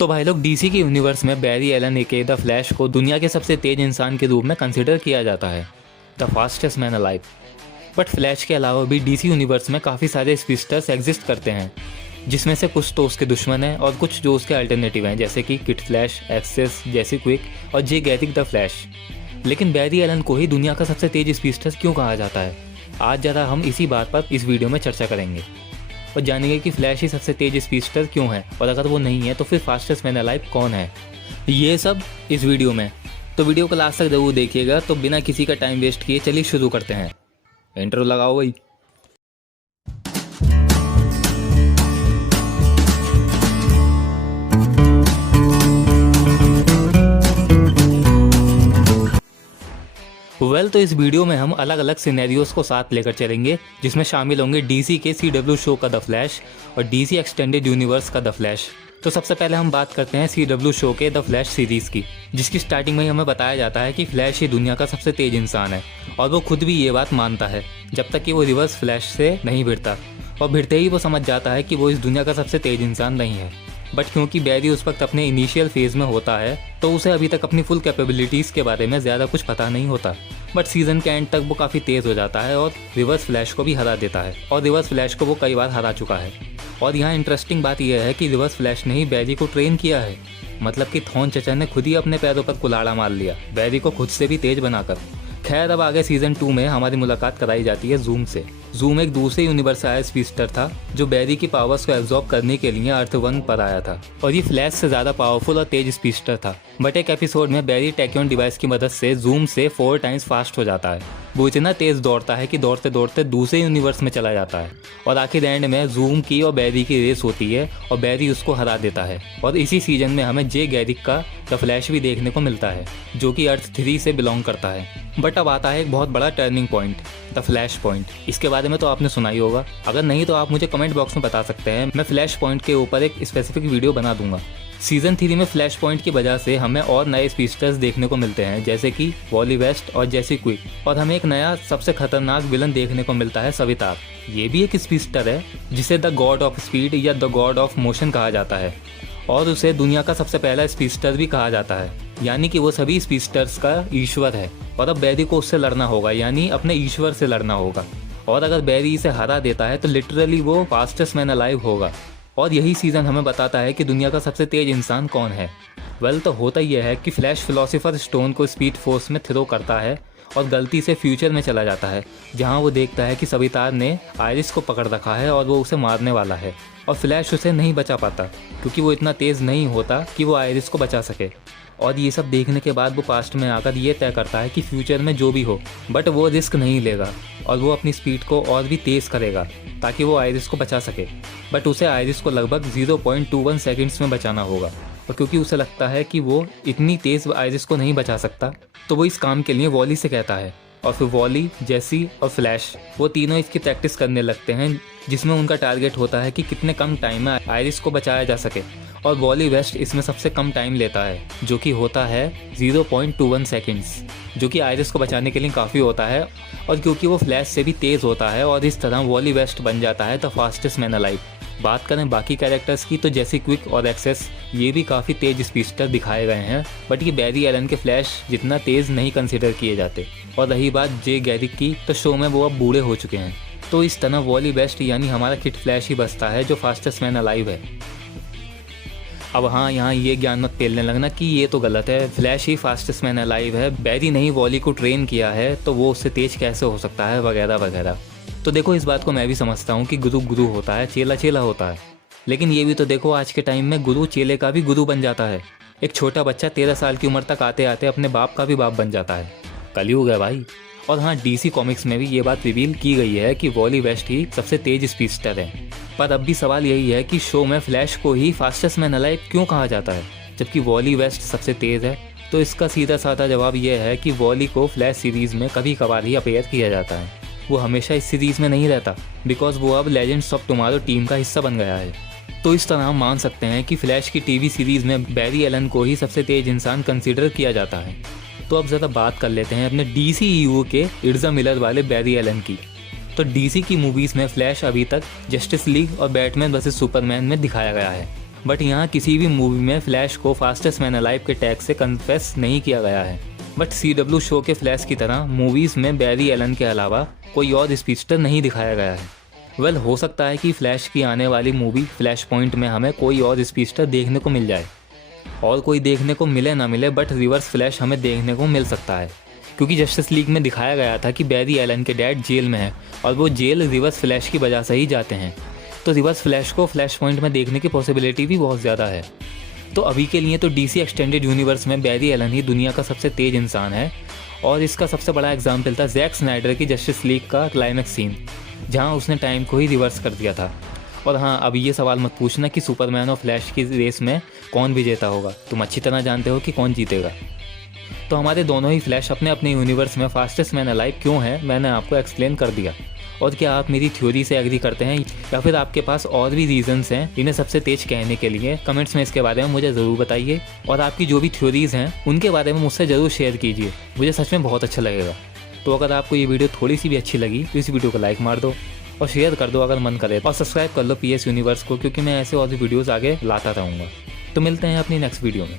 तो भाई लोग डीसी के यूनिवर्स में Barry Allen AK the flash को दुनिया के सबसे तेज इंसान के रूप में कंसिडर किया जाता है, the fastest man alive. But flash के अलावा भी डीसी यूनिवर्स में काफ़ी सारे स्पीडस्टर्स एग्जिस्ट करते हैं, जिसमें से कुछ तो उसके दुश्मन हैं और कुछ जो उसके अल्टरनेटिव हैं, जैसे कि किड फ्लैश, एक्सेस, जेसी क्विक और जे गैरिक द फ्लैश। लेकिन बैरी एलन को ही दुनिया का सबसे तेज स्पीडस्टर क्यों कहा जाता है? आज ज़रा हम इसी बात पर इस वीडियो में चर्चा करेंगे और जानेंगे कि फ्लैश ही सबसे तेज स्पीडस्टर क्यों है, और अगर वो नहीं है तो फिर फास्टेस्ट मैन अलाइव कौन है। ये सब इस वीडियो में, तो वीडियो को लास्ट तक जरूर देखिएगा। तो बिना किसी का टाइम वेस्ट किए चलिए शुरू करते हैं। इंट्रो लगाओ भाई। तो इस वीडियो में हम अलग अलग सिनेरियोस को साथ लेकर चलेंगे, जिसमें शामिल होंगे डीसी के CW शो का द फ्लैश और डीसी एक्सटेंडेड यूनिवर्स का द फ्लैश। तो सबसे पहले हम बात करते हैं CW शो के द फ्लैश सीरीज़ की, जिसकी स्टार्टिंग में ही हमें बताया जाता है कि फ्लैश ही दुनिया का सबसे तेज इंसान है, और वो खुद भी ये बात मानता है जब तक कि वो रिवर्स फ्लैश से नहीं भिड़ता। और भिड़ते ही वो समझ जाता है कि वो इस दुनिया का सबसे तेज इंसान नहीं है। बट क्योंकि बैरी उस वक्त अपने इनिशियल फेज़ में होता है, तो उसे अभी तक अपनी फुल कैपेबिलिटीज़ के बारे में ज़्यादा कुछ पता नहीं होता। बट सीज़न के एंड तक वो काफ़ी तेज़ हो जाता है और रिवर्स फ्लैश को भी हरा देता है, और रिवर्स फ्लैश को वो कई बार हरा चुका है। और यहाँ इंटरेस्टिंग बात यह है कि रिवर्स फ्लैश ने ही बैरी को ट्रेन किया है, मतलब कि थॉर्न चचा ने खुद ही अपने पैरों पर कुल्हाड़ा मार लिया, बैरी को खुद से भी तेज बनाकर। खैर, अब आगे सीज़न 2 में हमारी मुलाकात कराई जाती है जूम से। जूम एक दूसरे यूनिवर्स से आया स्पीडस्टर था, जो बैरी की पावर्स को एब्जॉर्ब करने के लिए अर्थ 1 पर आया था, और ये फ्लैश से ज़्यादा पावरफुल और तेज स्पीडस्टर था। बट एक एपिसोड में बैरी टैक्योन डिवाइस की मदद से जूम से 4 टाइम्स फास्ट हो जाता है। वो इतना तेज़ दौड़ता है कि दौड़ते दौड़ते दूसरे यूनिवर्स में चला जाता है, और आखिर एंड में जूम की और बैरी की रेस होती है और बैरी उसको हरा देता है। और इसी सीजन में हमें जे गैरिक का द फ्लैश भी देखने को मिलता है, जो कि अर्थ 3 से बिलोंग करता है। बट अब आता है एक बहुत बड़ा turning point, the flash point. इसके बारे में तो आपने सुना ही होगा, अगर नहीं तो आप मुझे कमेंट बॉक्स में बता सकते हैं। मैं फ्लैश पॉइंट के ऊपर एक स्पेसिफिक वीडियो बना दूंगा। सीजन 3 में फ्लैश पॉइंट की वजह से हमें और नए स्पीडस्टर्स देखने को मिलते हैं, जैसे कि वॉली वेस्ट और जेसी क्विक, और हमें एक नया सबसे खतरनाक विलन देखने को मिलता है, सवितार। ये भी एक स्पीडस्टर है जिसे द गॉड ऑफ स्पीड या द गॉड ऑफ मोशन कहा जाता है, और उसे दुनिया का सबसे पहला स्पीडस्टर भी कहा जाता है, यानी कि वो सभी स्पीडस्टर्स का ईश्वर है। और अब बैरी को उससे लड़ना होगा, यानी अपने ईश्वर से लड़ना होगा। और अगर बैरी इसे हरा देता है तो लिटरली वो फास्टेस्ट मैन अलाइव होगा। और यही सीज़न हमें बताता है कि दुनिया का सबसे तेज इंसान कौन है। तो होता यह है कि फ्लैश फिलोसोफर स्टोन को स्पीड फोर्स में थ्रो करता है और गलती से फ्यूचर में चला जाता है, जहां वो देखता है कि सवितार ने आयरिस को पकड़ रखा है और वो उसे मारने वाला है। और फ्लैश उसे नहीं बचा पाता, क्योंकि वो इतना तेज़ नहीं होता कि वो आयरिस को बचा सके। और ये सब देखने के बाद वो पास्ट में आकर ये तय करता है कि फ्यूचर में जो भी हो, बट वो रिस्क नहीं लेगा और वो अपनी स्पीड को और भी तेज़ करेगा ताकि वो आयरिस को बचा सके। बट उसे आयरिस को लगभग 0.21 सेकेंड्स में बचाना होगा, और क्योंकि उसे लगता है कि वो इतनी तेज़ आयरिस को नहीं बचा सकता, तो वो इस काम के लिए वॉली से कहता है। और फिर वॉली, जेसी और फ्लैश वो तीनों इसकी प्रैक्टिस करने लगते हैं, जिसमें उनका टारगेट होता है कि कितने कम टाइम में आयरिस को बचाया जा सके। और वॉली वेस्ट इसमें सबसे कम टाइम लेता है, जो कि होता है 0.21 सेकेंड्स, जो कि आयरिस को बचाने के लिए काफ़ी होता है। और क्योंकि वो फ्लैश से भी तेज़ होता है, और इस तरह वॉली वेस्ट बन जाता है द फास्टेस्ट मैन अलाइव। बात करें बाकी कैरेक्टर्स की, तो जैसे क्विक और एक्सेस ये भी काफ़ी तेज स्पीडस्टर दिखाए गए हैं, बट ये बैरी एलन के फ्लैश जितना तेज़ नहीं कंसिडर किए जाते। और रही बात जे गैरिक की, तो शो में वो अब बूढ़े हो चुके हैं। तो इस तरह वॉली वेस्ट यानी हमारा किड फ्लैश ही बचता है, जो फास्टेस्ट मैन अलाइव है। अब हाँ, यहाँ ये ज्ञान मत पेलने लगना कि ये तो गलत है, फ्लैश ही फास्टेस्ट मैन अलाइव है, बैरी नहीं वॉली को ट्रेन किया है, तो वो उससे तेज कैसे हो सकता है, वगैरह वगैरह। तो देखो, इस बात को मैं भी समझता हूँ कि गुरु गुरु होता है, चेला चेला होता है, लेकिन ये भी तो देखो, आज के टाइम में गुरु चेले का भी गुरु बन जाता है। एक छोटा बच्चा 13 साल की उम्र तक आते आते अपने बाप का भी बाप बन जाता है। कलयुग है भाई। और हाँ, डीसी कॉमिक्स में भी ये बात रिवील की गई है कि वॉली वेस्ट ही सबसे तेज स्पीडस्टर है। पर अब भी सवाल यही है कि शो में फ्लैश को ही फास्टेस्ट मैन अलाइव क्यों कहा जाता है, जबकि वॉली वेस्ट सबसे तेज़ है? तो इसका सीधा साधा जवाब यह है कि वॉली को फ्लैश सीरीज़ में कभी कभार ही अपीयर किया जाता है, वो हमेशा इस सीरीज़ में नहीं रहता, बिकॉज वो अब लेजेंड्स ऑफ टुमारो टीम का हिस्सा बन गया है। तो इस तरह हम मान सकते हैं कि फ्लैश की टीवी सीरीज़ में बैरी एलन को ही सबसे तेज इंसान कंसीडर किया जाता है। तो अब ज़रा बात कर लेते हैं अपने DCEU के इर्जा मिलर वाले बैरी एलन की। तो डीसी की मूवीज़ में फ्लैश अभी तक जस्टिस लीग और बैटमैन वर्सेस सुपरमैन में दिखाया गया है, बट यहाँ किसी भी मूवी में फ्लैश को फास्टेस्ट मैन अलाइव के टैग से कन्फेस नहीं किया गया है। बट CW शो के फ्लैश की तरह मूवीज़ में बैरी एलन के अलावा कोई और स्पीडस्टर नहीं दिखाया गया है। वेल, हो सकता है कि फ्लैश की आने वाली मूवी फ्लैश पॉइंट में हमें कोई और स्पीडस्टर देखने को मिल जाए, और कोई देखने को मिले ना मिले बट रिवर्स फ्लैश हमें देखने को मिल सकता है, क्योंकि जस्टिस लीग में दिखाया गया था कि बैरी एलन के डैड जेल में है और वो जेल रिवर्स फ्लैश की वजह से ही जाते हैं। तो रिवर्स फ्लैश को फ्लैश पॉइंट में देखने की पॉसिबिलिटी भी बहुत ज़्यादा है। तो अभी के लिए तो DC एक्सटेंडेड यूनिवर्स में बैरी एलन ही दुनिया का सबसे तेज इंसान है, और इसका सबसे बड़ा एग्जाम्पल था जैक स्नाइडर की जस्टिस लीग का क्लाइमैक्स सीन, जहाँ उसने टाइम को ही रिवर्स कर दिया था। और हाँ, अब ये सवाल मत पूछना कि सुपरमैन और फ्लैश की रेस में कौन विजेता होगा, तुम अच्छी तरह जानते हो कि कौन जीतेगा। तो हमारे दोनों ही फ्लैश अपने अपने यूनिवर्स में फास्टेस्ट मैन अलाइव क्यों है, मैंने आपको एक्सप्लेन कर दिया। और क्या आप मेरी थ्योरी से एग्री करते हैं, या फिर आपके पास और भी रीजंस हैं इन्हें सबसे तेज कहने के लिए? कमेंट्स में इसके बारे में मुझे ज़रूर बताइए, और आपकी जो भी थ्योरीज़ हैं उनके बारे में मुझसे ज़रूर शेयर कीजिए, मुझे सच में बहुत अच्छा लगेगा। तो अगर आपको ये वीडियो थोड़ी सी भी अच्छी लगी तो इस वीडियो को लाइक मार दो और शेयर कर दो अगर मन करे, और सब्सक्राइब कर लो PS यूनिवर्स को, क्योंकि मैं ऐसे और भी वीडियोज़ आगे लाता रहूँगा। तो मिलते हैं अपनी नेक्स्ट वीडियो में।